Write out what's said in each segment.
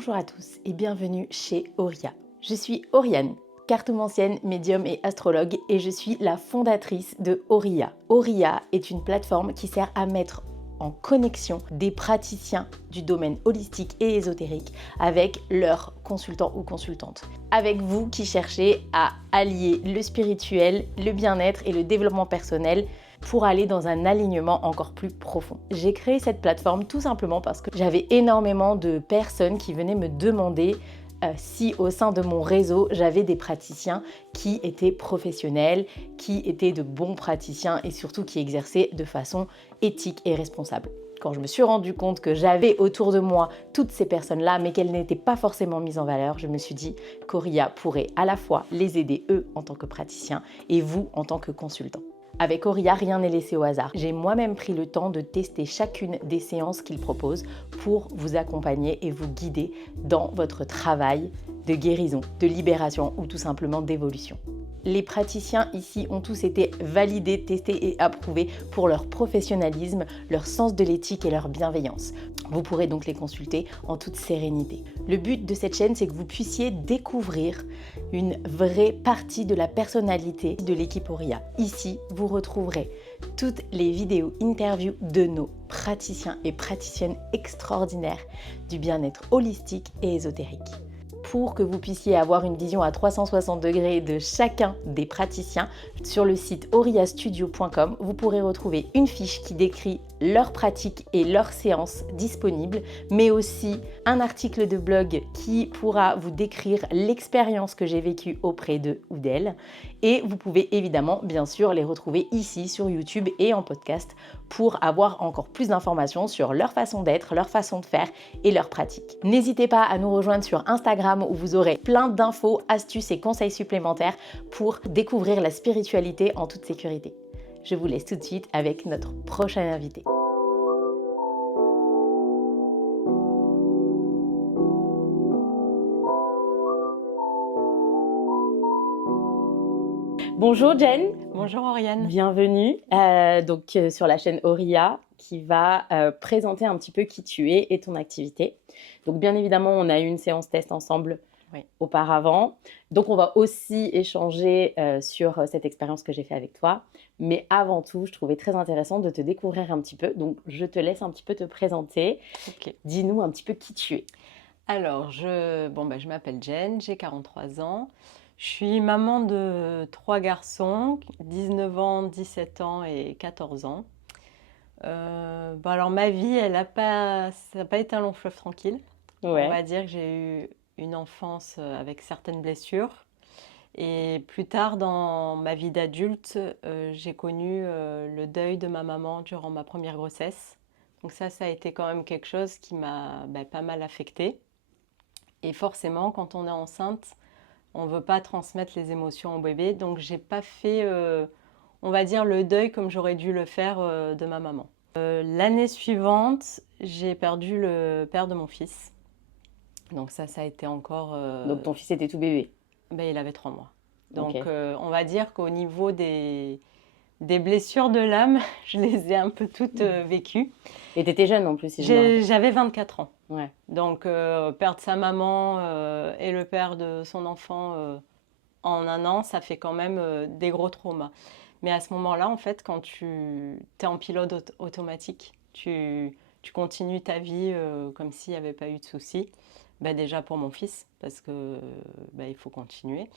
Bonjour à tous et bienvenue chez Auria. Je suis Oriane, cartomancienne, médium et astrologue et je suis la fondatrice de Auria. Auria est une plateforme qui sert à mettre en connexion des praticiens du domaine holistique et ésotérique avec leurs consultants ou consultantes. Avec vous qui cherchez à allier le spirituel, le bien-être et le développement personnel pour aller dans un alignement encore plus profond. J'ai créé cette plateforme tout simplement parce que j'avais énormément de personnes qui venaient me demander si au sein de mon réseau, j'avais des praticiens qui étaient professionnels, qui étaient de bons praticiens et surtout qui exerçaient de façon éthique et responsable. Quand je me suis rendu compte que j'avais autour de moi toutes ces personnes-là, mais qu'elles n'étaient pas forcément mises en valeur, je me suis dit qu'Auria pourrait à la fois les aider eux en tant que praticiens et vous en tant que consultants. Avec Auria, rien n'est laissé au hasard. J'ai moi-même pris le temps de tester chacune des séances qu'ils proposent pour vous accompagner et vous guider dans votre travail de guérison, de libération ou tout simplement d'évolution. Les praticiens ici ont tous été validés, testés et approuvés pour leur professionnalisme, leur sens de l'éthique et leur bienveillance. Vous pourrez donc les consulter en toute sérénité. Le but de cette chaîne, c'est que vous puissiez découvrir une vraie partie de la personnalité de l'équipe Auria. Ici, vous retrouverez toutes les vidéos interviews de nos praticiens et praticiennes extraordinaires du bien-être holistique et ésotérique. Pour que vous puissiez avoir une vision à 360 degrés de chacun des praticiens, sur le site auriastudio.com, vous pourrez retrouver une fiche qui décrit leurs pratiques et leurs séances disponibles, mais aussi un article de blog qui pourra vous décrire l'expérience que j'ai vécue auprès d'eux ou d'elles. Et vous pouvez évidemment, bien sûr, les retrouver ici sur YouTube et en podcast pour avoir encore plus d'informations sur leur façon d'être, leur façon de faire et leurs pratiques. N'hésitez pas à nous rejoindre sur Instagram où vous aurez plein d'infos, astuces et conseils supplémentaires pour découvrir la spiritualité en toute sécurité. Je vous laisse tout de suite avec notre prochain invité. Bonjour Jen. Bonjour Oriane. Bienvenue sur la chaîne Auria qui va présenter un petit peu qui tu es et ton activité. Donc bien évidemment, on a eu une séance test ensemble auparavant. Donc on va aussi échanger sur cette expérience que j'ai fait avec toi. Mais avant tout, je trouvais très intéressant de te découvrir un petit peu. Donc je te laisse un petit peu te présenter. Okay. Dis-nous un petit peu qui tu es. Alors, je m'appelle Jen, j'ai 43 ans. Je suis maman de 3 garçons, 19 ans, 17 ans et 14 ans. Alors ma vie, ça n'a pas été un long fleuve tranquille. Ouais. On va dire que j'ai eu une enfance avec certaines blessures. Et plus tard dans ma vie d'adulte, j'ai connu le deuil de ma maman durant ma première grossesse. Donc ça a été quand même quelque chose qui m'a pas mal affectée. Et forcément, quand on est enceinte, on ne veut pas transmettre les émotions au bébé. Donc j'ai pas fait, on va dire, le deuil comme j'aurais dû le faire de ma maman. L'année suivante, j'ai perdu le père de mon fils. Donc ça a été encore... Donc ton fils était tout bébé. Il avait 3 mois. Donc Okay. on va dire qu'au niveau des blessures de l'âme, je les ai un peu toutes vécues. Et tu étais jeune en plus, si je me rappelle. J'avais 24 ans. Ouais. Donc perdre sa maman et le père de son enfant en un an, ça fait quand même des gros traumas. Mais à ce moment-là, en fait, quand tu es en pilote automatique, tu continues ta vie comme s'il n'y avait pas eu de soucis. Déjà pour mon fils, parce que il faut continuer.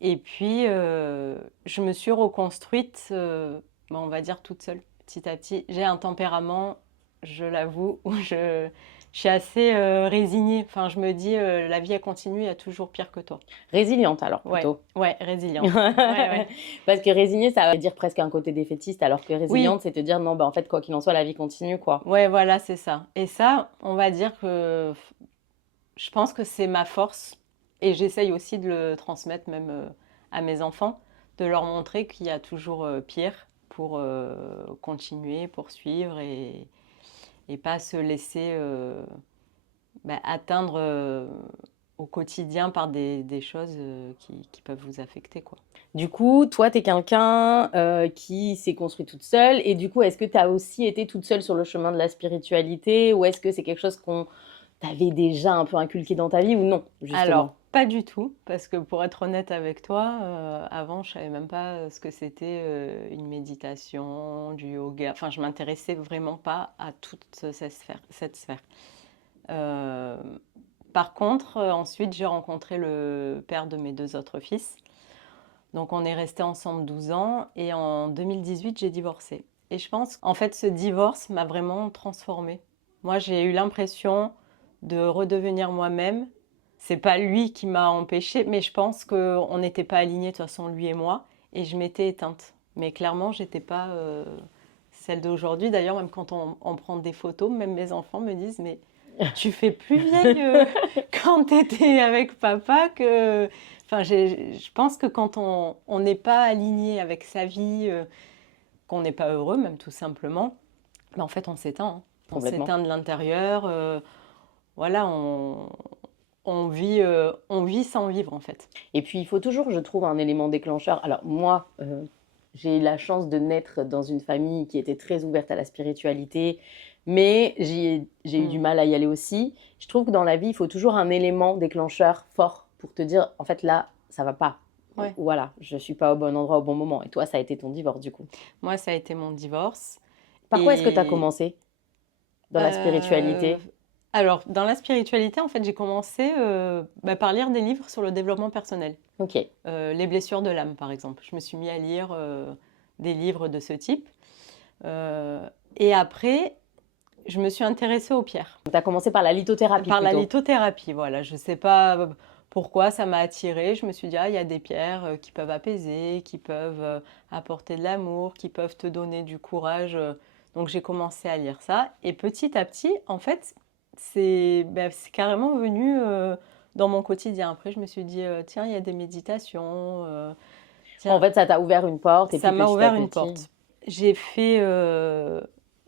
Et puis, je me suis reconstruite, on va dire toute seule, petit à petit. J'ai un tempérament, je l'avoue, où je suis assez résignée. Enfin, je me dis, la vie, elle continue, il y a toujours pire que toi. Résiliente alors plutôt. Ouais, résiliente. Ouais. Parce que résigner, ça veut dire presque un côté défaitiste, alors que résiliente, Oui. c'est te dire non, en fait, quoi qu'il en soit, la vie continue, quoi. Ouais, voilà, c'est ça. Et ça, on va dire que je pense que c'est ma force. Et j'essaye aussi de le transmettre même à mes enfants, de leur montrer qu'il y a toujours pire pour continuer, poursuivre et pas se laisser atteindre au quotidien par des choses qui peuvent vous affecter, quoi. Du coup, toi, tu es quelqu'un qui s'est construit toute seule. Et du coup, est-ce que tu as aussi été toute seule sur le chemin de la spiritualité ou est-ce que c'est quelque chose qu'on t'avais déjà un peu inculqué dans ta vie ou non, justement? Alors, pas du tout, parce que pour être honnête avec toi, avant, je savais même pas ce que c'était une méditation, du yoga. Enfin, je m'intéressais vraiment pas à toute cette sphère. Euh, Par contre, ensuite, j'ai rencontré le père de mes 2 autres fils. Donc, on est restés ensemble 12 ans et en 2018, j'ai divorcé. Et je pense qu'en fait, ce divorce m'a vraiment transformée. Moi, j'ai eu l'impression de redevenir moi-même. C'est pas lui qui m'a empêchée, mais je pense qu'on n'était pas alignés, de toute façon, lui et moi, et je m'étais éteinte. Mais clairement, j'étais pas celle d'aujourd'hui. D'ailleurs, même quand on prend des photos, même mes enfants me disent, mais tu fais plus vieille quand tu étais avec papa que... Enfin, je pense que quand on n'est pas aligné avec sa vie, qu'on n'est pas heureux, même tout simplement, ben en fait, on s'éteint. Hein. On Complètement. s'éteint de l'intérieur. Voilà, on vit sans vivre, en fait. Et puis, il faut toujours, je trouve, un élément déclencheur. Alors, moi, j'ai eu la chance de naître dans une famille qui était très ouverte à la spiritualité, mais j'ai eu du mal à y aller aussi. Je trouve que dans la vie, il faut toujours un élément déclencheur fort pour te dire, en fait, là, ça va pas. Ouais. Voilà, je suis pas au bon endroit au bon moment. Et toi, ça a été ton divorce, du coup. Moi, ça a été mon divorce. Par quoi est-ce que tu as Et commencé dans la spiritualité? alors, dans la spiritualité, en fait, j'ai commencé par lire des livres sur le développement personnel. Ok. Les blessures de l'âme, par exemple. Je me suis mis à lire des livres de ce type. Et après, je me suis intéressée aux pierres. Tu as commencé par la lithothérapie Par la plutôt. lithothérapie, voilà. Je ne sais pas pourquoi ça m'a attirée. Je me suis dit, ah, il y a des pierres qui peuvent apaiser, qui peuvent apporter de l'amour, qui peuvent te donner du courage. Donc j'ai commencé à lire ça. Et petit à petit, en fait, c'est carrément venu dans mon quotidien. Après, je me suis dit, tiens, il y a des méditations. En fait, ça t'a ouvert une porte et Ça puis m'a petit à ouvert une petit. porte. J'ai fait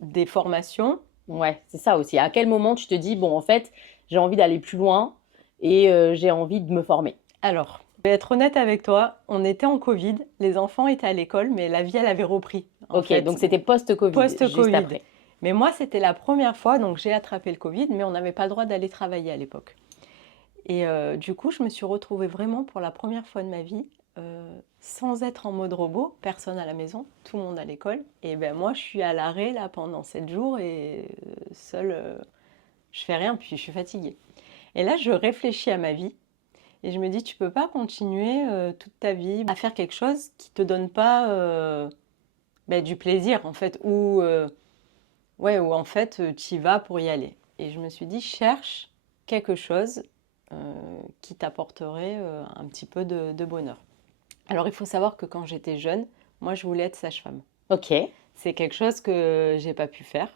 des formations. Ouais, c'est ça aussi. À quel moment tu te dis, bon, en fait, j'ai envie d'aller plus loin et j'ai envie de me former? Alors, je vais être honnête avec toi, on était en Covid, les enfants étaient à l'école, mais la vie, elle avait repris. Ok, donc c'était post-Covid, juste post-Covid. après. Mais moi, c'était la première fois, donc j'ai attrapé le Covid, mais on n'avait pas le droit d'aller travailler à l'époque. Et du coup, je me suis retrouvée vraiment pour la première fois de ma vie, sans être en mode robot, personne à la maison, tout le monde à l'école. Et ben moi, je suis à l'arrêt là pendant 7 jours et seule, je fais rien, puis je suis fatiguée. Et là, je réfléchis à ma vie et je me dis, tu peux pas continuer toute ta vie à faire quelque chose qui te donne pas du plaisir en fait, ou en fait tu y vas pour y aller. Et je me suis dit, cherche quelque chose qui t'apporterait un petit peu de bonheur. Alors il faut savoir que quand j'étais jeune, moi je voulais être sage-femme. Ok. C'est quelque chose que j'ai pas pu faire.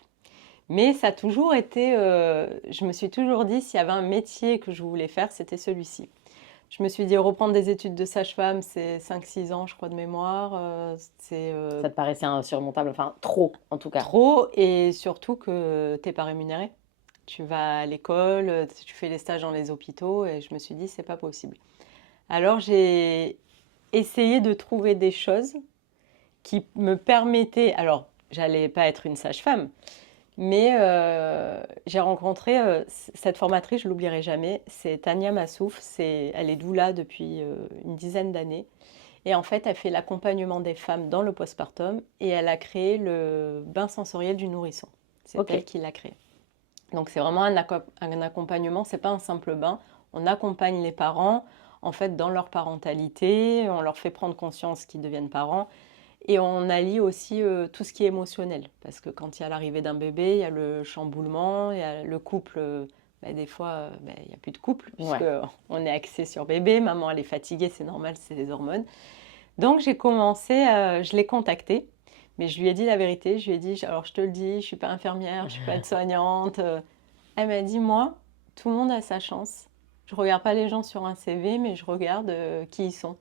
Mais ça a toujours été, je me suis toujours dit, s'il y avait un métier que je voulais faire, c'était celui-ci. Je me suis dit, reprendre des études de sage-femme, c'est 5-6 ans, je crois, de mémoire. C'est Ça te paraissait insurmontable, enfin trop en tout cas. trop, et surtout que tu n'es pas rémunéré. Tu vas à l'école, tu fais les stages dans les hôpitaux, et je me suis dit, c'est pas possible. Alors j'ai essayé de trouver des choses qui me permettaient. Alors, j'allais pas être une sage-femme, mais j'ai rencontré cette formatrice, je ne l'oublierai jamais, c'est Tania Massouf, elle est doula depuis une dizaine d'années. Et en fait, elle fait l'accompagnement des femmes dans le postpartum et elle a créé le bain sensoriel du nourrisson. C'est elle qui l'a créé. Donc c'est vraiment un accompagnement, c'est pas un simple bain. On accompagne les parents en fait dans leur parentalité, on leur fait prendre conscience qu'ils deviennent parents. Et on allie aussi tout ce qui est émotionnel. Parce que quand il y a l'arrivée d'un bébé, il y a le chamboulement, il y a le couple. Des fois, il n'y a plus de couple, puisqu'on est axé sur bébé. Maman, elle est fatiguée, c'est normal, c'est les hormones. Donc, j'ai commencé, je l'ai contactée. Mais je lui ai dit la vérité. Je lui ai dit, alors je te le dis, je ne suis pas infirmière, je ne suis pas aide-soignante. Elle m'a dit, moi, tout le monde a sa chance. Je ne regarde pas les gens sur un CV, mais je regarde qui ils sont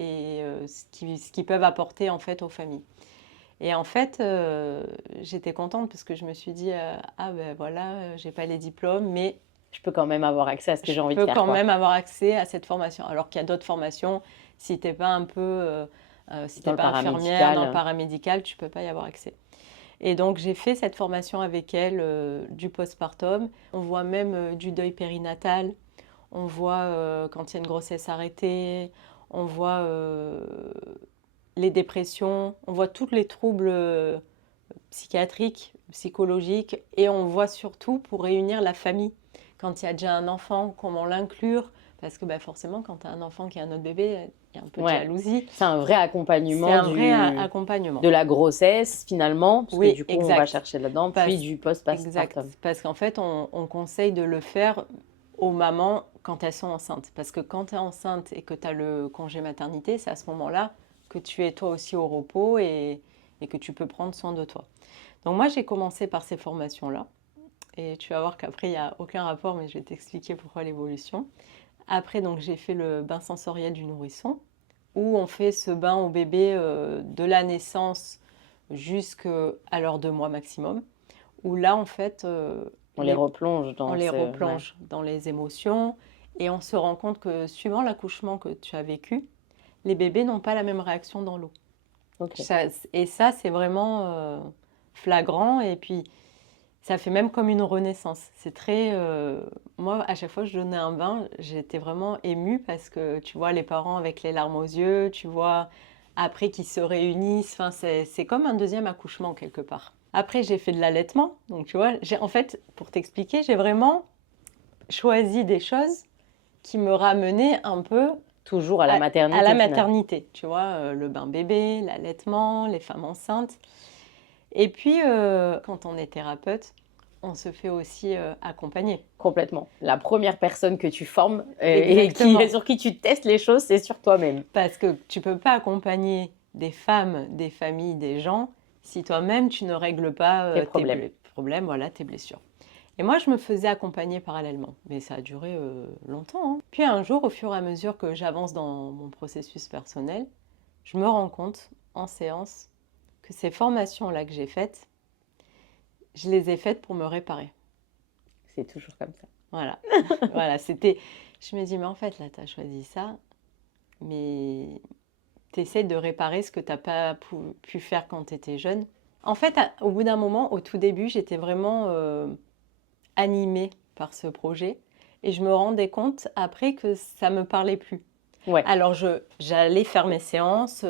et ce qu'ils peuvent apporter en fait aux familles. Et en fait, j'étais contente parce que je me suis dit j'ai pas les diplômes, mais je peux quand même avoir accès à ce que j'ai envie de faire. Je peux quand même avoir accès à cette formation. Alors qu'il y a d'autres formations, si t'es pas un peu, si t'es pas infirmière dans le paramédical, tu peux pas y avoir accès. Et donc j'ai fait cette formation avec elle du postpartum. On voit même du deuil périnatal, on voit quand il y a une grossesse arrêtée, on voit les dépressions, on voit tous les troubles psychiatriques, psychologiques, et on voit surtout pour réunir la famille. Quand il y a déjà un enfant, comment l'inclure? Parce que bah, forcément, quand tu as un enfant qui a un autre bébé, il y a un peu de jalousie. C'est un vrai accompagnement accompagnement. De la grossesse, finalement, parce que du coup, on va chercher là-dedans, puis du Exact, post-partum. parce qu'en fait, on conseille de le faire aux mamans quand elles sont enceintes. Parce que quand tu es enceinte et que tu as le congé maternité, c'est à ce moment-là que tu es toi aussi au repos et que tu peux prendre soin de toi. Donc moi, j'ai commencé par ces formations-là. Et tu vas voir qu'après, il n'y a aucun rapport, mais je vais t'expliquer pourquoi l'évolution. Après, donc, j'ai fait le bain sensoriel du nourrisson, où on fait ce bain au bébé de la naissance jusqu'à l'heure de mois maximum. Où là, en fait, on les replonge dans les émotions. Et on se rend compte que suivant l'accouchement que tu as vécu, les bébés n'ont pas la même réaction dans l'eau. Okay. Et ça, c'est vraiment flagrant. Et puis, ça fait même comme une renaissance. C'est très... moi, à chaque fois que je donnais un bain, j'étais vraiment émue parce que tu vois les parents avec les larmes aux yeux, tu vois après qu'ils se réunissent. Enfin, c'est comme un deuxième accouchement quelque part. Après, j'ai fait de l'allaitement. Donc, tu vois, en fait, pour t'expliquer, j'ai vraiment choisi des choses qui me ramenaient un peu... Toujours à la maternité. À la maternité, tu vois, le bain bébé, l'allaitement, les femmes enceintes. Et puis, quand on est thérapeute, on se fait aussi accompagner. Complètement. La première personne que tu formes et sur qui tu testes les choses, c'est sur toi-même. Parce que tu ne peux pas accompagner des femmes, des familles, des gens, si toi-même tu ne règles pas tes problèmes, voilà, tes blessures. Et moi, je me faisais accompagner parallèlement, mais ça a duré longtemps. Hein. Puis un jour, au fur et à mesure que j'avance dans mon processus personnel, je me rends compte en séance que ces formations-là que j'ai faites, je les ai faites pour me réparer. C'est toujours comme ça. Voilà, voilà, c'était... Je me dis, mais en fait, là, tu as choisi ça, mais tu essaies de réparer ce que tu n'as pas pu faire quand tu étais jeune. En fait, au bout d'un moment, au tout début, j'étais vraiment animée par ce projet et je me rendais compte après que ça ne me parlait plus. Ouais. Alors, j'allais faire mes séances,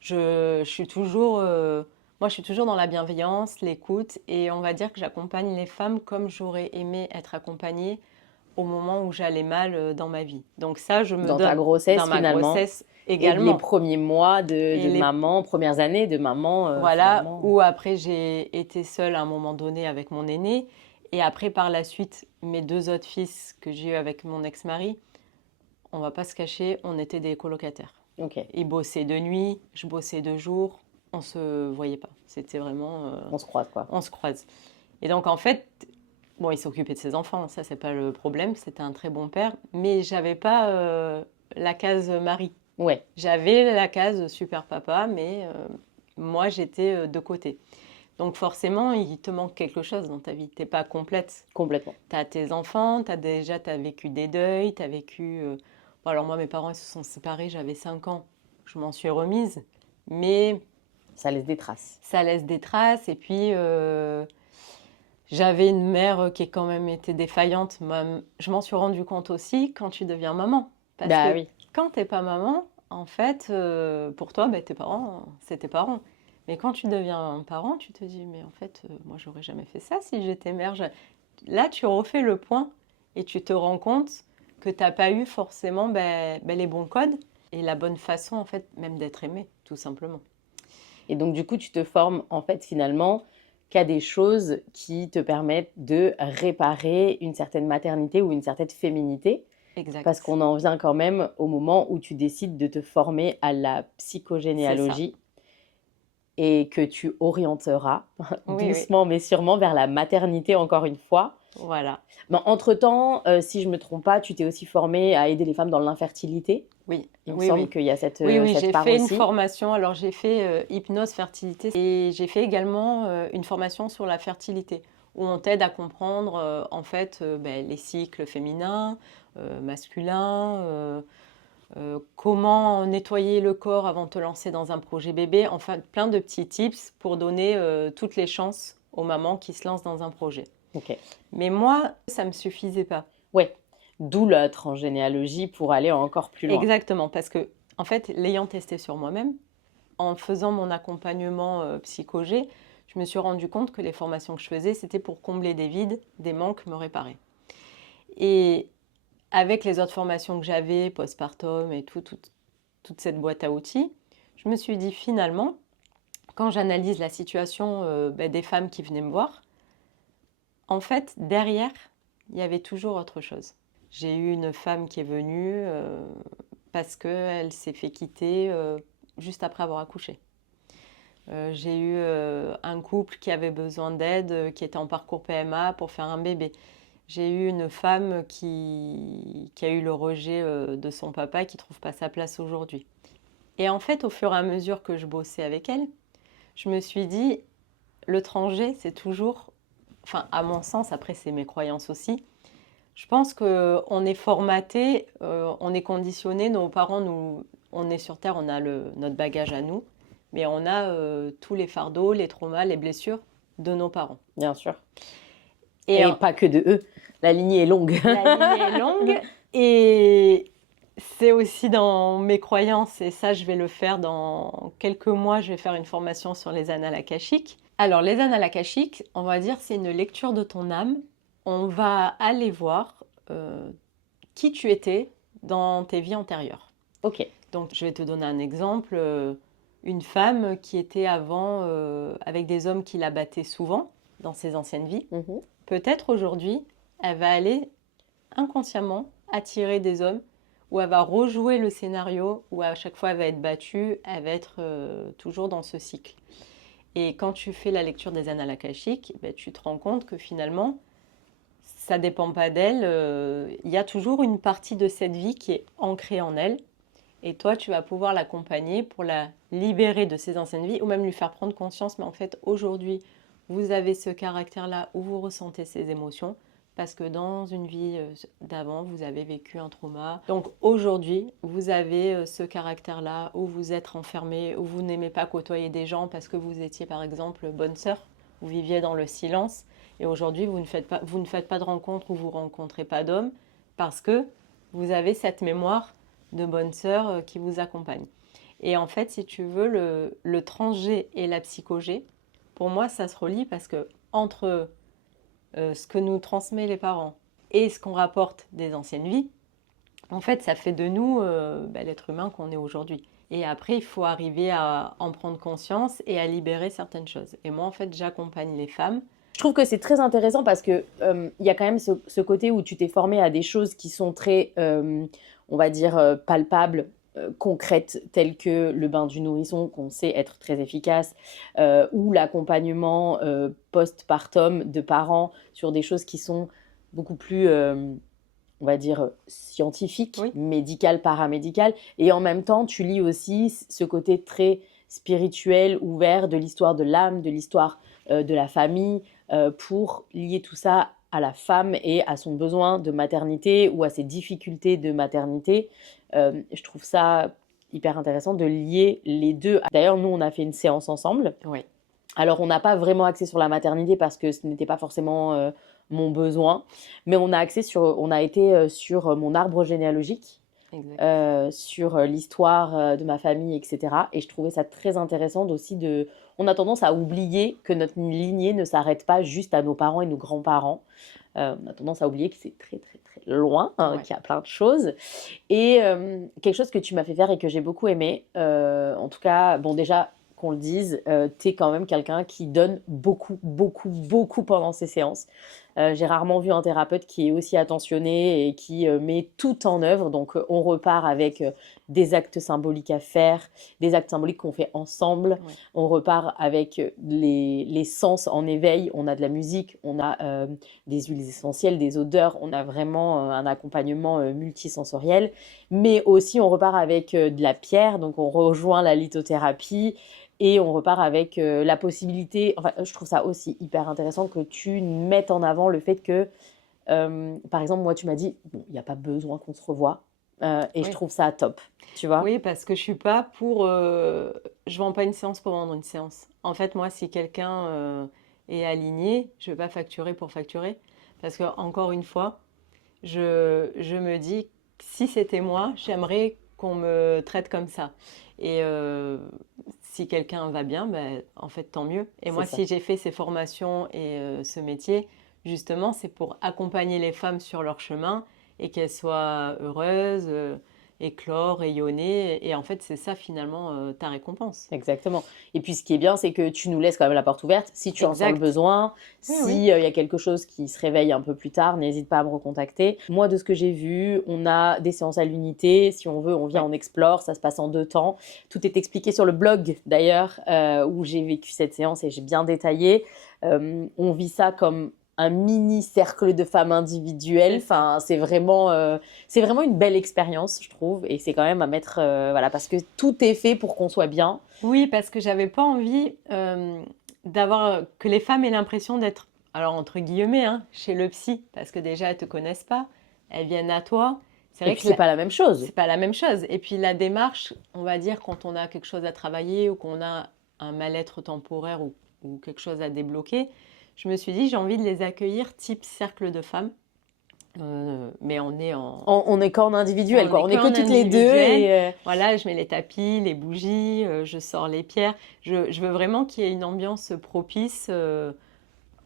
je suis toujours... moi, je suis toujours dans la bienveillance, l'écoute, et on va dire que j'accompagne les femmes comme j'aurais aimé être accompagnée au moment où j'allais mal dans ma vie. Donc ça, je me donne ta grossesse, dans ma finalement, grossesse également. Et les premiers mois de maman, premières années de maman. Voilà, où après j'ai été seule à un moment donné avec mon aîné, et après par la suite, mes deux autres fils que j'ai eu avec mon ex-mari, on va pas se cacher, on était des colocataires. Okay. Ils bossaient de nuit, je bossais de jour, on se voyait pas. C'était vraiment... on se croise, quoi. On se croise. Et donc, en fait, bon, il s'occupait de ses enfants, ça, c'est pas le problème, c'était un très bon père, mais j'avais pas la case mari. Ouais. J'avais la case super papa, mais moi, j'étais de côté. Donc, forcément, il te manque quelque chose dans ta vie. T'es pas complète. Complètement. Tu as tes enfants, t'as vécu des deuils, t'as vécu... Bon, alors moi, mes parents, ils se sont séparés, j'avais 5 ans. Je m'en suis remise, mais... Ça laisse des traces. Ça laisse des traces, et puis... j'avais une mère qui a quand même été défaillante. Moi, je m'en suis rendu compte aussi quand tu deviens maman. Parce que quand tu n'es pas maman, en fait, pour toi, tes parents, c'est tes parents. Mais quand tu deviens parent, tu te dis, mais en fait, moi, j'aurais jamais fait ça si j'étais mère. Là, tu refais le point et tu te rends compte que tu n'as pas eu forcément les bons codes et la bonne façon, en fait, même d'être aimée, tout simplement. Et donc, du coup, tu te formes, en fait, finalement... qu'à des choses qui te permettent de réparer une certaine maternité ou une certaine féminité. Exact. Parce qu'on en vient quand même au moment où tu décides de te former à la psychogénéalogie et que tu orienteras doucement mais sûrement vers la maternité encore une fois. Voilà. Mais entre-temps, si je ne me trompe pas, tu t'es aussi formée à aider les femmes dans l'infertilité. Oui. Il me semble qu'il y a cette, oui, cette j'ai part fait aussi. une formation. Alors, j'ai fait hypnose fertilité et j'ai fait également une formation sur la fertilité où on t'aide à comprendre en fait les cycles féminins, masculins, comment nettoyer le corps avant de te lancer dans un projet bébé, enfin plein de petits tips pour donner toutes les chances aux mamans qui se lancent dans un projet. Ok. Mais moi, ça ne me suffisait pas. Ouais. D'où la transgénéalogie pour aller encore plus loin. Exactement, parce que, en fait, l'ayant testé sur moi-même, en faisant mon accompagnement psycho-G, je me suis rendu compte que les formations que je faisais, c'était pour combler des vides, des manques, me réparer. Et avec les autres formations que j'avais, postpartum et toute cette boîte à outils, je me suis dit finalement, quand j'analyse la situation des femmes qui venaient me voir, en fait, derrière, il y avait toujours autre chose. J'ai eu une femme qui est venue parce qu'elle s'est fait quitter juste après avoir accouché. J'ai eu un couple qui avait besoin d'aide, qui était en parcours PMA pour faire un bébé. J'ai eu une femme qui a eu le rejet de son papa, qui ne trouve pas sa place aujourd'hui. Et en fait, au fur et à mesure que je bossais avec elle, je me suis dit, le transgé, c'est toujours, enfin à mon sens, après c'est mes croyances aussi, je pense qu'on est formaté, on est conditionné, nos parents, on est sur Terre, on a notre bagage à nous, mais on a tous les fardeaux, les traumas, les blessures de nos parents. Bien sûr. Et pas que de eux. La lignée est longue. La lignée est longue et c'est aussi dans mes croyances, et ça je vais le faire dans quelques mois, je vais faire une formation sur les annales akashiques. Alors les annales akashiques, on va dire c'est une lecture de ton âme. On va aller voir qui tu étais dans tes vies antérieures. Ok. Donc je vais te donner un exemple. Une femme qui était avant avec des hommes qui la battaient souvent dans ses anciennes vies. Peut-être aujourd'hui, elle va aller inconsciemment attirer des hommes où elle va rejouer le scénario, où à chaque fois elle va être battue, elle va être toujours dans ce cycle. Et quand tu fais la lecture des annales akashiques, tu te rends compte que finalement, ça ne dépend pas d'elle. Il y a toujours une partie de cette vie qui est ancrée en elle. Et toi, tu vas pouvoir l'accompagner pour la libérer de ses anciennes vies ou même lui faire prendre conscience, mais en fait, aujourd'hui, vous avez ce caractère-là où vous ressentez ces émotions parce que dans une vie d'avant, vous avez vécu un trauma. Donc aujourd'hui, vous avez ce caractère-là où vous êtes renfermé, où vous n'aimez pas côtoyer des gens parce que vous étiez par exemple bonne sœur, vous viviez dans le silence. Et aujourd'hui, vous ne faites pas de rencontres ou vous ne rencontrez pas d'hommes parce que vous avez cette mémoire de bonne sœur qui vous accompagne. Et en fait, si tu veux, le transgé et la psychogé, pour moi, ça se relie parce que entre ce que nous transmet les parents et ce qu'on rapporte des anciennes vies, en fait, ça fait de nous l'être humain qu'on est aujourd'hui. Et après, il faut arriver à en prendre conscience et à libérer certaines choses. Et moi, en fait, j'accompagne les femmes. Je trouve que c'est très intéressant parce que y a quand même ce côté où tu t'es formé à des choses qui sont très, on va dire, palpables, concrètes, telles que le bain du nourrisson, qu'on sait être très efficace, ou l'accompagnement postpartum de parents sur des choses qui sont beaucoup plus, on va dire, scientifiques, Oui. médicales, paramédicales. Et en même temps, tu lis aussi ce côté très spirituel, ouvert de l'histoire de l'âme, de l'histoire de la famille, pour lier tout ça à la femme et à son besoin de maternité ou à ses difficultés de maternité. Je trouve ça hyper intéressant de lier les deux. D'ailleurs, nous, on a fait une séance ensemble. Oui. Alors, on n'a pas vraiment axé sur la maternité parce que ce n'était pas forcément mon besoin, mais on a été sur mon arbre généalogique, sur l'histoire de ma famille, etc. Et je trouvais ça très intéressant aussi on a tendance à oublier que notre lignée ne s'arrête pas juste à nos parents et nos grands-parents. On a tendance à oublier que c'est très, très, très loin, qu'il y a plein de choses. Et quelque chose que tu m'as fait faire et que j'ai beaucoup aimé, en tout cas, bon, déjà, qu'on le dise, t'es quand même quelqu'un qui donne beaucoup, beaucoup, beaucoup pendant ces séances. J'ai rarement vu un thérapeute qui est aussi attentionné et qui met tout en œuvre. Donc, on repart avec des actes symboliques à faire, des actes symboliques qu'on fait ensemble. Ouais. On repart avec les sens en éveil. On a de la musique, on a des huiles essentielles, des odeurs. On a vraiment un accompagnement multisensoriel. Mais aussi, on repart avec de la pierre. Donc, on rejoint la lithothérapie. Et on repart avec la possibilité, enfin, je trouve ça aussi hyper intéressant que tu mettes en avant le fait que, par exemple, moi, tu m'as dit, bon, il n'y a pas besoin qu'on se revoie, et je Oui. trouve ça top, tu vois? Oui, parce que je suis pas pour. Je vends pas une séance pour vendre une séance. En fait, moi, si quelqu'un est aligné, je vais pas facturer pour facturer. Parce que, encore une fois, je me dis, si c'était moi, j'aimerais qu'on me traite comme ça. Et si quelqu'un va bien, ben, en fait, tant mieux. Et C'est moi, ça. si j'ai fait ces formations et ce métier, justement, c'est pour accompagner les femmes sur leur chemin et qu'elles soient heureuses, éclore, rayonner. Et en fait, c'est ça finalement ta récompense. Exactement. Et puis ce qui est bien, c'est que tu nous laisses quand même la porte ouverte. Si tu en sens le Exact. besoin, Oui, si oui. il y a quelque chose qui se réveille un peu plus tard, n'hésite pas à me recontacter. Moi, de ce que j'ai vu, on a des séances à l'unité. Si on veut, on vient, Ouais. on explore. Ça se passe en 2 temps. Tout est expliqué sur le blog d'ailleurs, où j'ai vécu cette séance et j'ai bien détaillé. On vit ça comme un mini cercle de femmes individuelles. C'est ça. Enfin, c'est vraiment une belle expérience, je trouve. Et c'est quand même à mettre, voilà, parce que tout est fait pour qu'on soit bien. Oui, parce que j'avais pas envie d'avoir que les femmes aient l'impression d'être, alors entre guillemets, hein, chez le psy, parce que déjà elles te connaissent pas, elles viennent à toi. C'est Et vrai puis, que c'est pas la même chose. c'est pas la même chose. Et puis la démarche, on va dire, quand on a quelque chose à travailler ou qu'on a un mal-être temporaire ou quelque chose à débloquer, je me suis dit j'ai envie de les accueillir type cercle de femmes. Mais on est On est qu'en individuel, on quoi. est On est que qu'en toutes les deux. individuel. Et Voilà, je mets les tapis, les bougies, je sors les pierres. Je veux vraiment qu'il y ait une ambiance propice,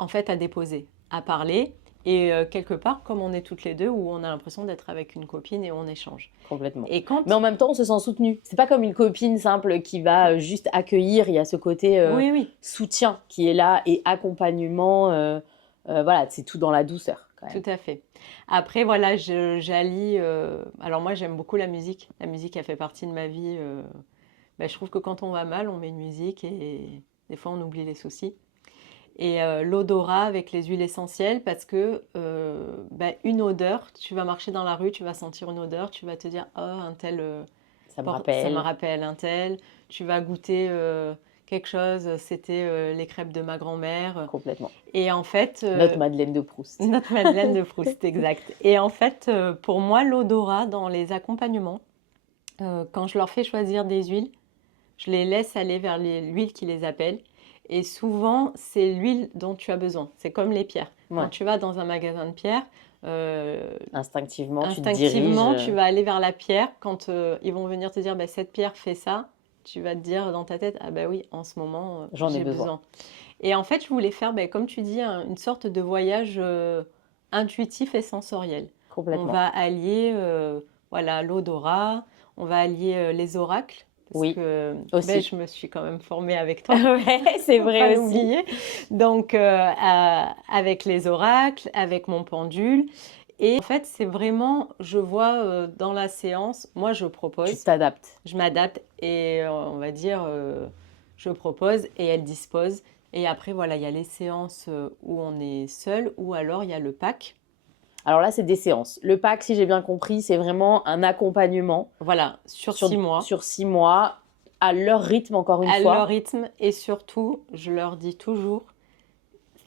en fait, à déposer, à parler. Et quelque part, comme on est toutes les deux, où on a l'impression d'être avec une copine et on échange. complètement. Et Mais en quand... même temps, on se sent soutenu. C'est pas comme une copine simple qui va juste accueillir. Il y a ce côté Oui, oui, soutien qui est là et accompagnement. Voilà, c'est tout dans la douceur, quand tout même. à fait. Après, voilà, j'allie... alors moi, j'aime beaucoup la musique. La musique, elle fait partie de ma vie. Ben, je trouve que quand on va mal, on met une musique et des fois, on oublie les soucis. Et l'odorat avec les huiles essentielles parce que ben, une odeur, tu vas marcher dans la rue, tu vas sentir une odeur, tu vas te dire oh un tel Ça me ça me rappelle rappelle un tel, tu vas goûter quelque chose, c'était les crêpes de ma grand-mère complètement. et en fait Notre Madeleine de Proust. notre Madeleine de Proust exact. Et en fait pour moi l'odorat dans les accompagnements quand je leur fais choisir des huiles je les laisse aller vers l'huile qui les appelle. Et souvent, c'est l'huile dont tu as besoin. C'est comme les pierres. Quand Ouais. tu vas dans un magasin de pierres, Instinctivement, tu te diriges. instinctivement, tu vas aller vers la pierre. Quand ils vont venir te dire, bah, cette pierre fait ça, tu vas te dire dans ta tête, ah bah oui, en ce moment, J'en ai j'ai besoin. besoin. Et en fait, je voulais faire, bah, comme tu dis, une sorte de voyage intuitif et sensoriel. On Complètement. va allier voilà, l'odorat, on va allier les oracles, parce Oui, que ben, aussi. je me suis quand même formée avec toi, Ouais, c'est faut pas vrai aussi. l'oublier. Donc, avec les oracles, avec mon pendule. Et en fait, c'est vraiment, je vois dans la séance, moi je Tu propose, t'adaptes. je m'adapte et on va dire, je propose et elle dispose. Et après, voilà, il y a les séances où on est seul ou alors il y a le pack. Alors là, c'est des séances. Le pack, si j'ai bien compris, c'est vraiment un accompagnement Voilà, sur 6 mois, sur 6 mois, à leur rythme, encore une à leur fois. rythme. Et surtout, je leur dis toujours,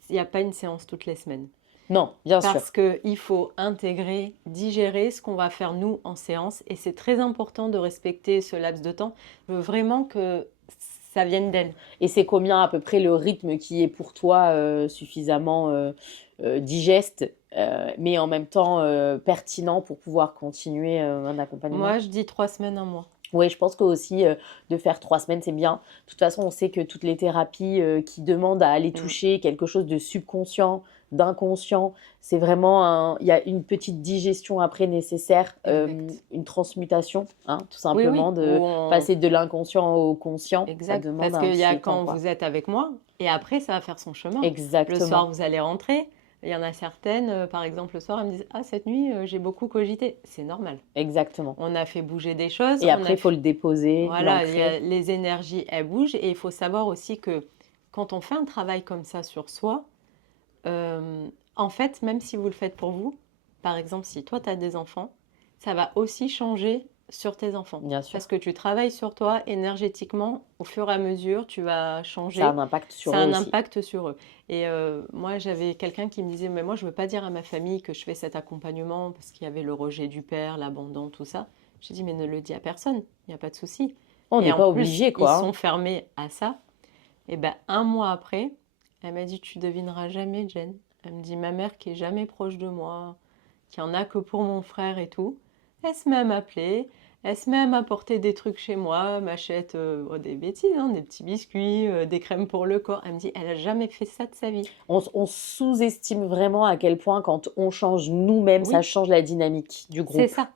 il n'y a pas une séance toutes les semaines. Non, bien sûr. Parce qu'il faut intégrer, digérer ce qu'on va faire nous en séance. Et c'est très important de respecter ce laps de temps. Je veux vraiment que ça vienne d'elle. Et c'est combien à peu près le rythme qui est pour toi suffisamment digeste, mais en même temps pertinent pour pouvoir continuer un accompagnement? Moi, je dis 3 semaines, un mois. Oui, je pense que aussi de faire 3 semaines, c'est bien. De toute façon, on sait que toutes les thérapies qui demandent à aller Mm, toucher quelque chose de subconscient, d'inconscient, c'est vraiment il y a une petite digestion après nécessaire, exact. une transmutation, hein, tout Oui, simplement, oui. de passer de l'inconscient au conscient. Ça Exact. demande Parce un qu'il y a petit temps, quand quoi. vous êtes avec moi et après, ça va faire son chemin. Le soir, Exactement, vous allez rentrer. Il y en a certaines, par exemple, le soir, elles me disent ah, cette nuit, j'ai beaucoup cogité. C'est normal. exactement. On a fait bouger des choses. Et On après, a il faut le déposer, Voilà, l'ancrer. les énergies, elles bougent. Et il faut savoir aussi que quand on fait un travail comme ça sur soi, euh, en fait, même si vous le faites pour vous, par exemple, si toi, tu as des enfants, ça va aussi changer sur tes enfants. Bien sûr. Parce que tu travailles sur toi énergétiquement, au fur et à mesure, tu vas Ça a changer. un impact sur Ça a eux un aussi. impact sur eux. Et moi, j'avais quelqu'un qui me disait, mais moi, je veux pas dire à ma famille que je fais cet accompagnement parce qu'il y avait le rejet du père, l'abandon, tout ça. J'ai dit, mais ne le dis à personne, il n'y a pas de souci. On Et n'est en pas plus, obligé, ils quoi. sont fermés à ça. Et ben, un mois après, elle m'a dit, tu devineras jamais, Jen. Elle me dit, ma mère qui est jamais proche de moi, qui en a que pour mon frère et tout, elle se met à m'appeler, elle se met à m'apporter des trucs chez moi, m'achète des bêtises, hein, des petits biscuits, des crèmes pour le corps. Elle me dit, elle a jamais fait ça de sa vie. On sous-estime vraiment à quel point quand on change nous-mêmes, ça Oui, change la dynamique du c'est groupe. ça.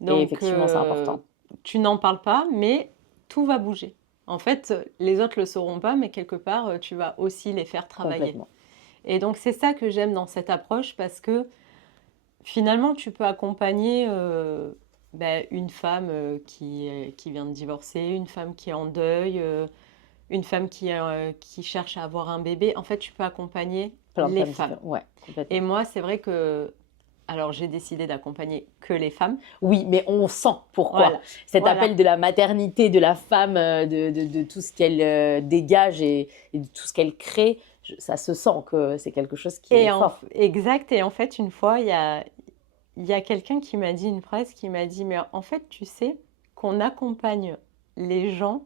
Et Donc, effectivement, c'est important, tu n'en parles pas, mais tout va bouger. En fait, les autres le sauront pas, mais quelque part, tu vas aussi les faire travailler. complètement. Et donc, c'est ça que j'aime dans cette approche parce que finalement, tu peux accompagner une femme qui vient de divorcer, une femme qui est en deuil, une femme qui cherche à avoir un bébé. En fait, tu peux accompagner Plein de les femmes femmes. différentes. Ouais, Et complètement. moi, c'est vrai que, alors j'ai décidé d'accompagner que les femmes. Oui, mais on sent pourquoi. Voilà, Cet voilà. appel de la maternité, de la femme, de tout ce qu'elle dégage et de tout ce qu'elle crée, ça se sent que c'est quelque chose qui est fort. Exact. Et en fait, une fois, il y a quelqu'un qui m'a dit une phrase qui m'a dit, mais en fait, tu sais qu'on accompagne les gens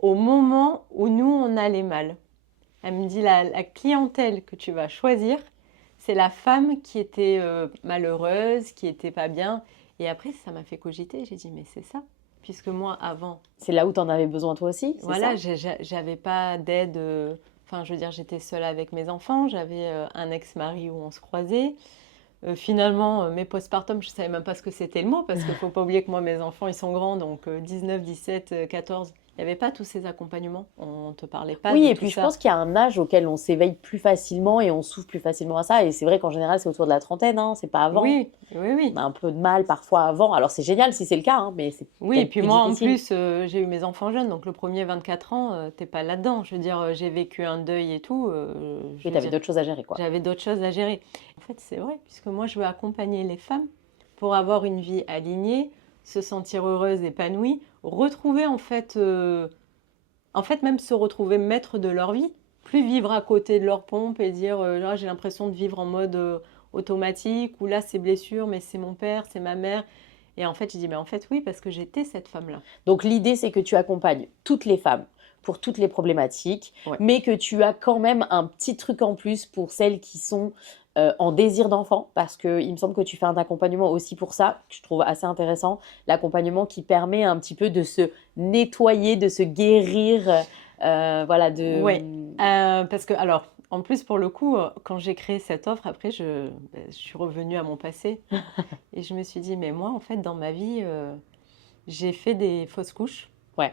au moment où nous, on a les mal. Elle me dit, la clientèle que tu vas choisir, c'est la femme qui était malheureuse, qui était pas bien. Et après, ça m'a fait cogiter. J'ai dit, mais c'est ça. Puisque moi, avant, C'est là où tu en avais besoin toi aussi, c'est voilà, ça? j'avais pas d'aide. Enfin, je veux dire, j'étais seule avec mes enfants. J'avais un ex-mari où on se croisait. Finalement, mes postpartum, je ne savais même pas ce que c'était le mot, parce qu'il ne faut pas oublier que moi, mes enfants, ils sont grands, donc 19, 17, 14. Il n'y avait pas tous ces accompagnements. On ne te parlait pas Oui, de et tout puis je ça. pense qu'il y a un âge auquel on s'éveille plus facilement et on s'ouvre plus facilement à ça. Et c'est vrai qu'en général, c'est autour de la trentaine, hein, c'est pas avant. Oui, oui, On oui. a un peu de mal parfois avant. Alors c'est génial si c'est le cas, hein, mais c'est Oui, et peut-être puis plus moi, en difficile. plus, j'ai eu mes enfants jeunes, donc le premier 24 ans, t'es pas là-dedans. Je veux dire, j'ai vécu un deuil et tout. Je Oui, veux tu avais dire, d'autres choses à gérer, quoi. j'avais d'autres choses à gérer. En fait, c'est vrai, puisque moi, je veux accompagner les femmes pour avoir une vie alignée, se sentir heureuse, épanouie, retrouver en fait, même se retrouver maître de leur vie, plus vivre à côté de leur pompe et dire là, j'ai l'impression de vivre en mode automatique, ou là, c'est blessure, mais c'est mon père, c'est ma mère. Et en fait, je dis, mais en fait, oui, parce que j'étais cette femme-là. Donc l'idée, c'est que tu accompagnes toutes les femmes pour toutes les problématiques, Ouais. mais que tu as quand même un petit truc en plus pour celles qui sont en désir d'enfant, parce qu'il me semble que tu fais un accompagnement aussi pour ça, que je trouve assez intéressant, l'accompagnement qui permet un petit peu de se nettoyer, de se guérir, voilà, Ouais, de... parce que, alors, en plus, pour le coup, quand j'ai créé cette offre, après, je suis revenue à mon passé et je me suis dit, mais moi, en fait, dans ma vie, j'ai fait des fausses couches. Ouais.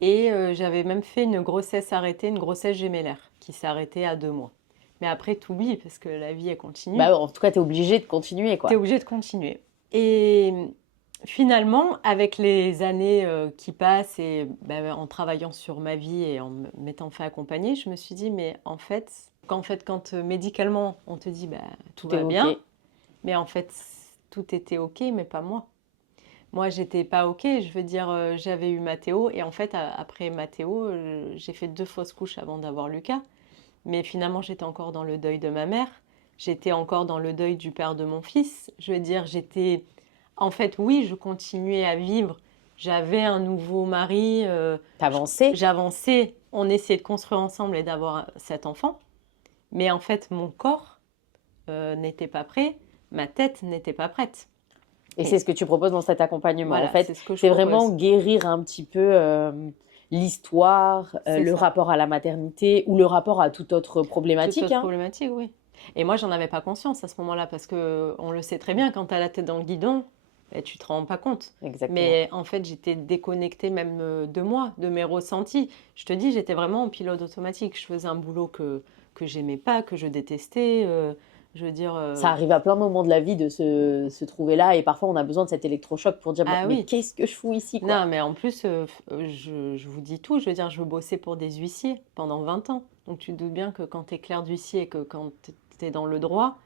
Et j'avais même fait une grossesse arrêtée, une grossesse gémellaire, qui s'est arrêtée à 2 mois. Mais après, t'oublies, parce que la vie, elle continue. Bah, en tout cas, tu es obligé de continuer, T'es quoi. obligé de continuer. Et finalement, avec les années qui passent et en travaillant sur ma vie et en m'étant fait accompagner, je me suis dit, mais quand médicalement, on te dit, bah, tout Tout est va OK. bien, mais en fait, tout était OK, mais pas moi. Moi, j'étais pas OK. Je veux dire, j'avais eu Mathéo et en fait, après Mathéo, j'ai fait 2 fausses couches avant d'avoir Lucas. Mais finalement, j'étais encore dans le deuil de ma mère. J'étais encore dans le deuil du père de mon fils. Je veux dire, en fait, oui, je continuais à vivre. J'avais un nouveau mari. T'avançais. J'avançais. On essayait de construire ensemble et d'avoir cet enfant. Mais en fait, mon corps n'était pas prêt. Ma tête n'était pas prête. Et c'est Et ce que tu proposes dans cet accompagnement. En voilà, fait, c'est ce que je c'est vraiment propose. guérir un petit peu l'histoire, C'est le ça. rapport à la maternité ou le rapport à toute autre Toute problématique, autre hein. problématique, oui. Et moi, j'en avais pas conscience à ce moment-là, parce que on le sait très bien, quand tu as la tête dans le guidon, tu te rends pas compte. Exactement. Mais en fait, j'étais déconnectée même de moi, de mes ressentis. Je te dis, j'étais vraiment en pilote automatique. Je faisais un boulot que j'aimais pas, que je détestais. Je veux dire, Ça arrive à plein de moments de la vie de se trouver là et parfois on a besoin de cet électrochoc pour dire ah mais oui. qu'est-ce que je fous ici, quoi. Non, mais en plus, je vous dis tout. Je veux dire, je bossais pour des huissiers pendant 20 ans. Donc tu te doutes bien que quand tu es clerc d'huissier et que quand tu es dans le droit,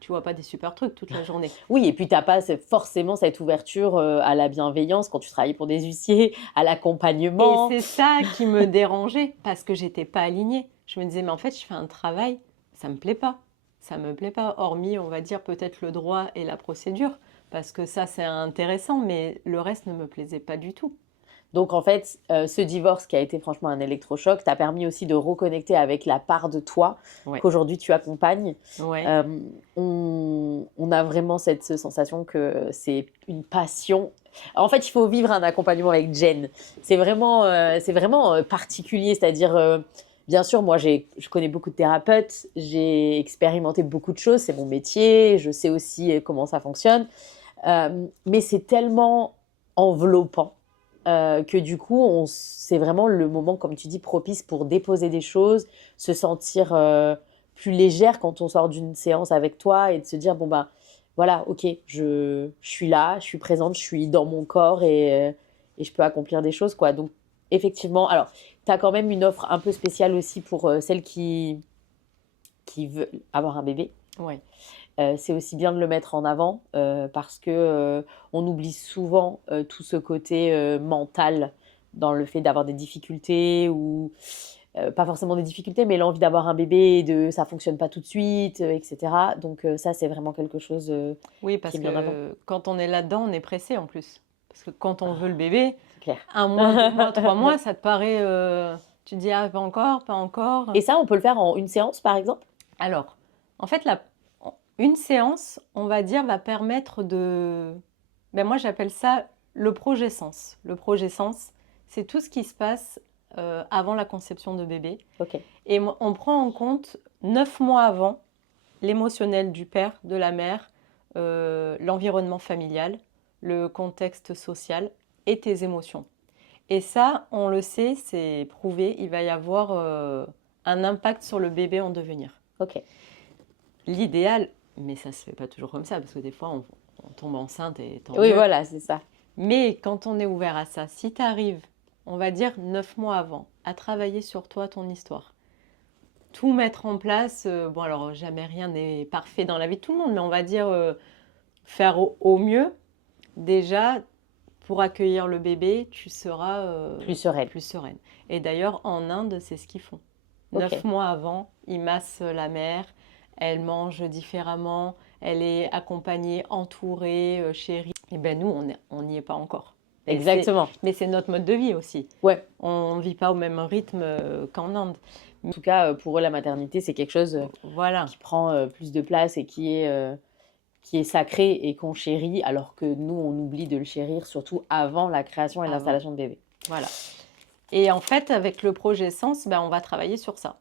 tu vois pas des super trucs toute la journée. Oui, et puis tu n'as pas forcément cette ouverture à la bienveillance quand tu travailles pour des huissiers, à Et l'accompagnement. c'est ça qui me dérangeait parce que j'étais pas alignée. Je me disais, mais en fait, je fais un travail, ça me plaît pas. Ça me plaît pas, hormis, on va dire, peut-être le droit et la procédure, parce que ça, c'est intéressant, mais le reste ne me plaisait pas du tout. Donc en fait, ce divorce qui a été franchement un électrochoc t'a permis aussi de reconnecter avec la part de toi Ouais, qu'aujourd'hui tu accompagnes. ouais, Euh, on a vraiment cette sensation que c'est une passion. En fait, il faut vivre un accompagnement avec Jen. C'est vraiment particulier, c'est-à-dire, bien sûr, moi je connais beaucoup de thérapeutes, j'ai expérimenté beaucoup de choses, c'est mon métier, je sais aussi comment ça fonctionne. Mais c'est tellement enveloppant que du coup, c'est vraiment le moment, comme tu dis, propice pour déposer des choses, se sentir plus légère quand on sort d'une séance avec toi et de se dire, bon bah voilà, ok, je suis là, je suis présente, je suis dans mon corps et je peux accomplir des choses, quoi. Donc, effectivement, alors, tu as quand même une offre un peu spéciale aussi pour celles qui veulent avoir un bébé. ouais. C'est aussi bien de le mettre en avant parce que on oublie souvent tout ce côté mental dans le fait d'avoir des difficultés ou pas forcément des difficultés, mais l'envie d'avoir un bébé et de ça fonctionne pas tout de suite, etc. Donc ça, c'est vraiment quelque chose Oui, qui parce est mis en avant. que quand on est là-dedans, on est pressé en plus. Parce que quand on veut le Ah, bébé, c'est clair. 1 mois, 2 mois, 3 mois, ça te paraît. Tu te dis, ah, pas encore, pas Et encore. ça, on peut le faire en une séance, par exemple? Alors, en fait, une séance, on va dire, va permettre de. Ben moi, j'appelle ça le projet-sens. Le projet-sens, c'est tout ce qui se passe avant la conception de bébé. Ok, Et on prend en compte 9 mois avant l'émotionnel du père, de la mère, l'environnement familial, le contexte social et tes émotions. Et ça, on le sait, c'est prouvé, il va y avoir un impact sur le bébé en devenir. ok. L'idéal, mais ça se fait pas toujours comme ça, parce que des fois, on tombe enceinte et tant Oui, mieux. voilà, c'est ça. Mais quand on est ouvert à ça, si tu arrives, on va dire 9 mois avant, à travailler sur toi, ton histoire, tout mettre en place, bon alors jamais rien n'est parfait dans la vie de tout le monde, mais on va dire faire au mieux, déjà, pour accueillir le bébé, tu seras Plus sereine. plus sereine. Et d'ailleurs, en Inde, c'est ce qu'ils font. Ok. 9 mois avant, ils massent la mère, elle mange différemment, elle est accompagnée, entourée, chérie. Et ben nous, on n'y est pas encore. Exactement. Mais c'est notre mode de vie aussi. Ouais. On ne vit pas au même rythme qu'en Inde. En tout cas, pour eux, la maternité, c'est quelque chose Voilà. qui prend plus de place et qui est sacré et qu'on chérit, alors que nous, on oublie de le chérir, surtout avant la création et Avant. l'installation de bébé. Voilà. Et en fait, avec le projet Sens, ben, on va travailler sur ça.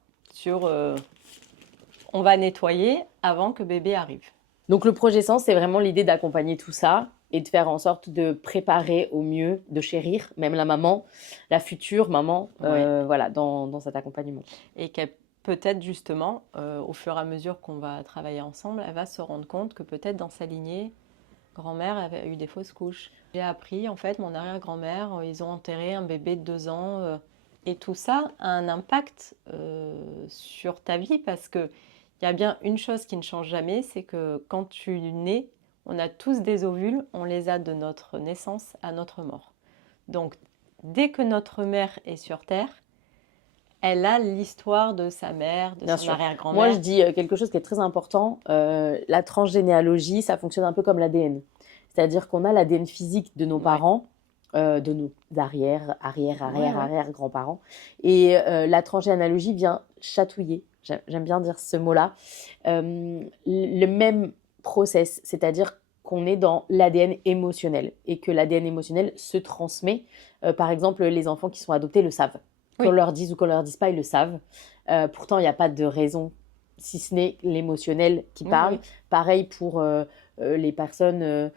On va nettoyer avant que bébé arrive. Donc le projet Sens, c'est vraiment l'idée d'accompagner tout ça et de faire en sorte de préparer au mieux, de chérir même la maman, la future maman, Ouais. voilà, dans cet accompagnement. Et qu'elle peut-être justement, au fur et à mesure qu'on va travailler ensemble, elle va se rendre compte que peut-être dans sa lignée, grand-mère avait eu des fausses couches. J'ai appris, en fait, mon arrière-grand-mère, ils ont enterré un bébé de 2 ans. Et tout ça a un impact sur ta vie parce que il y a bien une chose qui ne change jamais, c'est que quand tu nais, on a tous des ovules, on les a de notre naissance à notre mort. Donc, dès que notre mère est sur Terre, elle a l'histoire de sa mère, de Bien son sûr. arrière-grand-mère. Moi, je dis quelque chose qui est très important. La transgénéalogie, ça fonctionne un peu comme l'ADN. C'est-à-dire qu'on a l'ADN physique de nos Ouais. parents, de nos Ouais. arrière-grands-parents. Et la transgénéalogie vient chatouiller, j'aime bien dire ce mot-là, le même process, c'est-à-dire qu'on est dans l'ADN émotionnel et que l'ADN émotionnel se transmet. Par exemple, les enfants qui sont adoptés le savent. Oui. Qu'on leur dise ou qu'on leur dise pas, ils le savent. Pourtant, il n'y a pas de raison, si ce n'est l'émotionnel qui parle. Oui. Pareil pour les personnes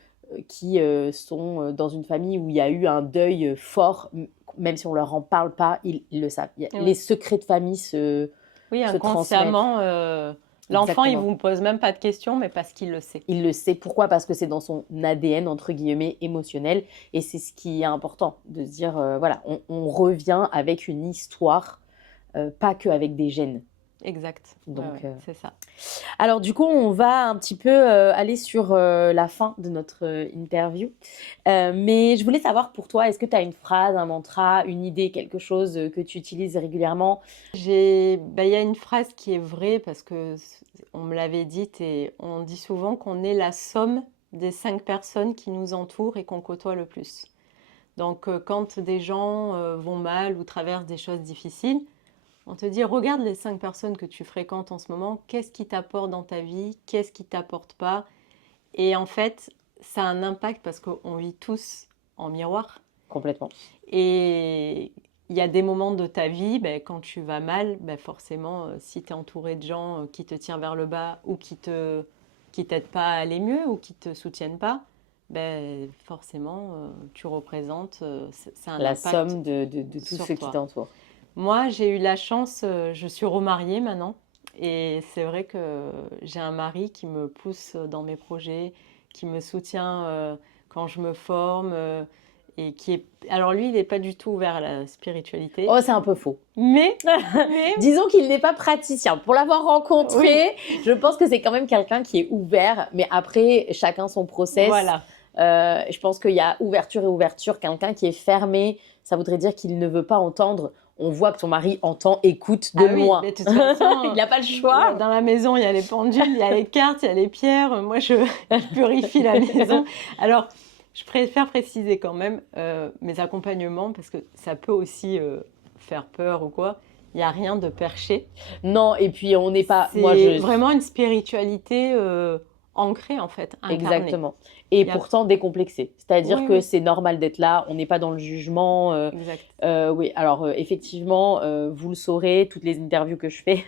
qui sont dans une famille où il y a eu un deuil fort, même si on leur en parle pas, ils le savent. Oui. Les secrets de famille se transmettent. Inconsciemment, l'enfant, il ne Exactement. vous pose même pas de questions, mais parce qu'il le sait. Il le sait. Pourquoi? Parce que c'est dans son ADN, entre guillemets, émotionnel. Et c'est ce qui est important, de se dire, voilà, on revient avec une histoire, pas qu'avec des gènes. Exact. Donc, c'est ça. Alors du coup, on va un petit peu aller sur la fin de notre interview. Mais je voulais savoir pour toi, est-ce que tu as une phrase, un mantra, une idée, quelque chose que tu utilises régulièrement? Il y a une phrase qui est vraie parce que on me l'avait dite et on dit souvent qu'on est la somme des 5 personnes qui nous entourent et qu'on côtoie le plus. Donc quand des gens vont mal ou traversent des choses difficiles, on te dit regarde les 5 personnes que tu fréquentes en ce moment, qu'est-ce qui t'apporte dans ta vie, qu'est-ce qui t'apporte pas. Et en fait, ça a un impact parce qu'on vit tous en miroir. Complètement. Et il y a des moments de ta vie, quand tu vas mal, forcément, si tu es entouré de gens qui te tirent vers le bas ou qui t'aident pas à aller mieux ou qui te soutiennent pas, forcément, tu représentes, c'est un La impact somme de tous sur ceux qui toi. t'entourent. Moi, j'ai eu la chance, je suis remariée maintenant, et c'est vrai que j'ai un mari qui me pousse dans mes projets, qui me soutient quand je me forme, et qui est... Alors lui, il n'est pas du tout ouvert à la spiritualité, Oh, c'est un peu faux. mais Disons qu'il n'est pas praticien. Pour l'avoir rencontré, Oui. je pense que c'est quand même quelqu'un qui est ouvert, mais après, chacun son process. Voilà. Je pense qu'il y a ouverture et ouverture. Quelqu'un qui est fermé, ça voudrait dire qu'il ne veut pas entendre. On voit que ton mari entend, écoute de Ah oui, loin. mais de toute façon, Il n'a pas le choix. dans la maison, il y a les pendules, il y a les cartes, il y a les pierres. Moi, je purifie la maison. Alors, je préfère préciser quand même mes accompagnements parce que ça peut aussi faire peur ou quoi. Il n'y a rien de perché. Non, et puis on n'est pas. C'est vraiment une spiritualité ancrée en fait, incarnée. Exactement. Et pourtant décomplexée. C'est-à-dire Oui, que oui. c'est normal d'être là, on n'est pas dans le jugement. Exact. Oui, alors effectivement, vous le saurez, toutes les interviews que je fais,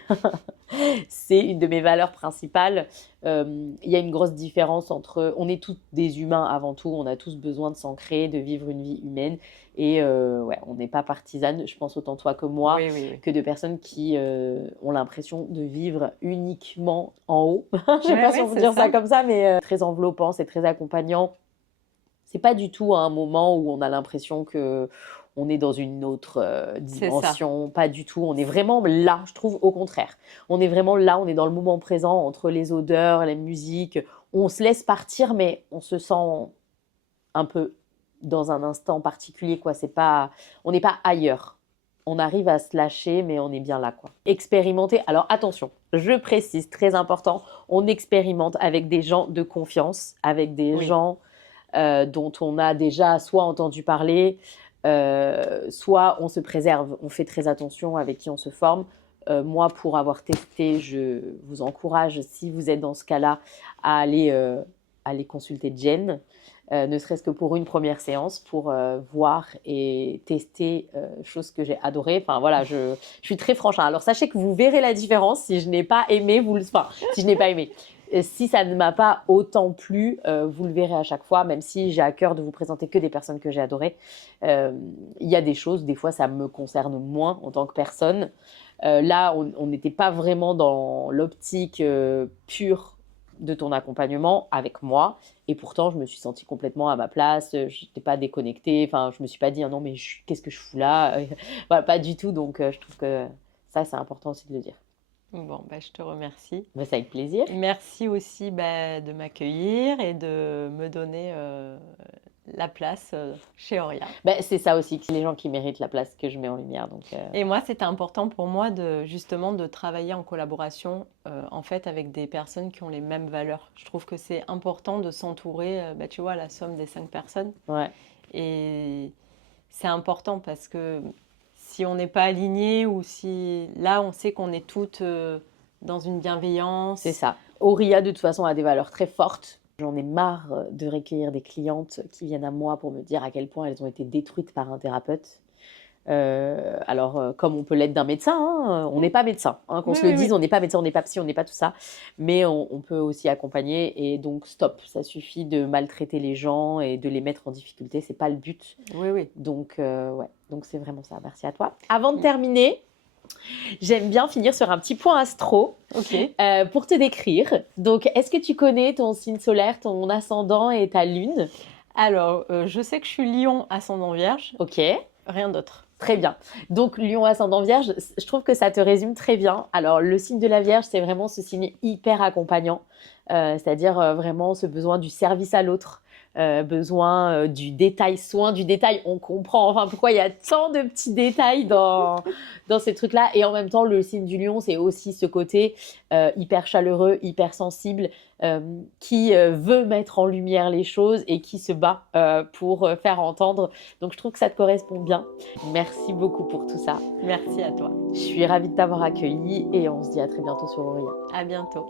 c'est une de mes valeurs principales. Il y a une grosse différence entre... On est tous des humains avant tout, on a tous besoin de s'ancrer, de vivre une vie humaine. Et ouais, on n'est pas partisane, je pense autant toi que moi, Oui. que de personnes qui ont l'impression de vivre uniquement en haut. Je sais pas si on peut dire ça comme ça, mais très enveloppant, c'est très accompagnant. C'est pas du tout un moment où on a l'impression que on est dans une autre dimension, pas du tout. On est vraiment là, je trouve au contraire. On est vraiment là, on est dans le moment présent entre les odeurs, la musique. On se laisse partir, mais on se sent un peu dans un instant particulier, quoi. C'est pas, on n'est pas ailleurs. On arrive à se lâcher, mais on est bien là, quoi. Expérimenter. Alors attention, je précise, très important, on expérimente avec des gens de confiance, avec des gens dont on a déjà soit entendu parler, soit on se préserve, on fait très attention avec qui on se forme. Moi, pour avoir testé, je vous encourage, si vous êtes dans ce cas-là, à aller consulter Jen, ne serait-ce que pour une première séance, pour voir et tester, chose que j'ai adorée. Enfin voilà, je suis très franche. Alors sachez que vous verrez la différence si je n'ai pas aimé, si je n'ai pas aimé. Si ça ne m'a pas autant plu, vous le verrez à chaque fois, même si j'ai à cœur de vous présenter que des personnes que j'ai adorées. Il y a des choses, des fois, ça me concerne moins en tant que personne. Là, on n'était pas vraiment dans l'optique pure de ton accompagnement avec moi. Et pourtant, je me suis sentie complètement à ma place. Je n'étais pas déconnectée. Enfin, je me suis pas dit, ah non, mais qu'est-ce que je fous là? Voilà, pas du tout. Donc, je trouve que ça, c'est important aussi de le dire. Bon, je te remercie. C'est avec plaisir. Merci aussi de m'accueillir et de me donner la place chez Auria. C'est ça aussi, que c'est les gens qui méritent la place que je mets en lumière. Donc, Et moi, c'était important pour moi justement de travailler en collaboration en fait avec des personnes qui ont les mêmes valeurs. Je trouve que c'est important de s'entourer, tu vois, la somme des 5 personnes. Ouais. Et c'est important parce que si on n'est pas aligné ou si là on sait qu'on est toutes dans une bienveillance. C'est ça. Auria de toute façon a des valeurs très fortes. J'en ai marre de recueillir des clientes qui viennent à moi pour me dire à quel point elles ont été détruites par un thérapeute. Alors, comme on peut l'être d'un médecin, hein, on n'est pas médecin. Qu'on se le dise, on n'est pas médecin, on n'est pas psy, on n'est pas tout ça. Mais on peut aussi accompagner et donc stop. Ça suffit de maltraiter les gens et de les mettre en difficulté. C'est pas le but. Oui. Donc, ouais. Donc, c'est vraiment ça. Merci à toi. Avant de terminer, j'aime bien finir sur un petit point astro pour te décrire. Donc, est-ce que tu connais ton signe solaire, ton ascendant et ta lune? Alors, je sais que je suis Lion, ascendant Vierge. Ok. Rien d'autre. Très bien. Donc, Lion ascendant Vierge, je trouve que ça te résume très bien. Alors, le signe de la Vierge, c'est vraiment ce signe hyper accompagnant, c'est-à-dire vraiment ce besoin du service à l'autre, besoin du détail, soin du détail. On comprend enfin pourquoi il y a tant de petits détails dans ces trucs-là. Et en même temps, le signe du Lion, c'est aussi ce côté hyper chaleureux, hyper sensible, qui veut mettre en lumière les choses et qui se bat pour faire entendre. Donc, je trouve que ça te correspond bien. Merci beaucoup pour tout ça. Merci à toi. Je suis ravie de t'avoir accueilli et on se dit à très bientôt sur Auria. À bientôt.